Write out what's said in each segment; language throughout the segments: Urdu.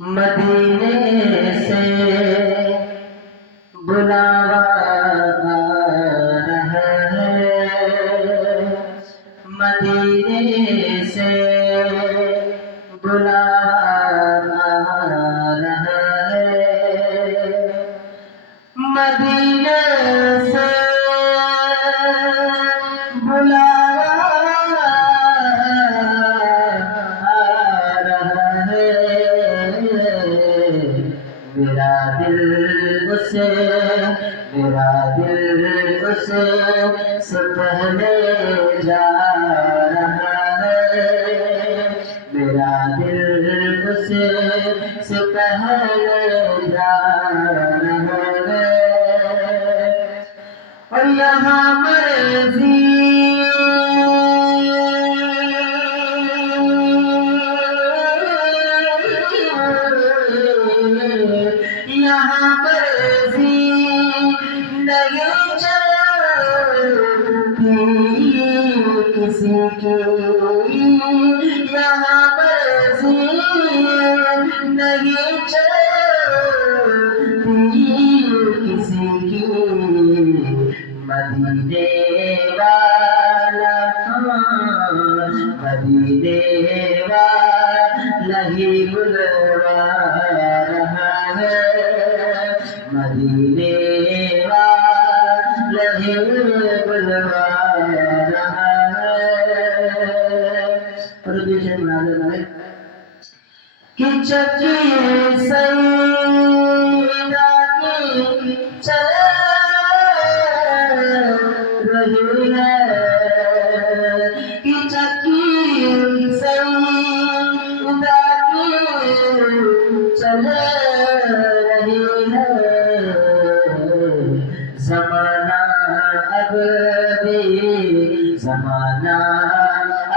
مدینے سے بلاوا آ رہا ہے، مدینے سے بلاوا آ رہا ہے، مدینے سے بلاوا آ رہا ہے، میرا دل اسے سے پہلے جا رہا ہے، میرا دل سے پہلے جا رہا ہے، اور یہاں مرضی یہاں مرضی نہیں چلتی کسی کی، یہاں مرضی نہیں چلتی کسی کی، مدینے والا مدینے والا ہی بلوا رہا ہے، مدینے والا ہی بلوا رہا ہے، اور دوسرے مناظر میں کہ چکی سیدہ کی چل رہی ہے، کہ چکی سیدہ کی چل رہی ہے، زمانہ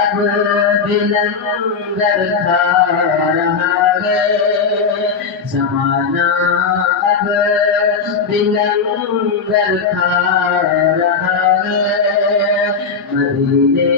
اب بھی لنگر کھا رہا ہے، زمانہ اب بھی لنگر کھا رہا ہے، مدینے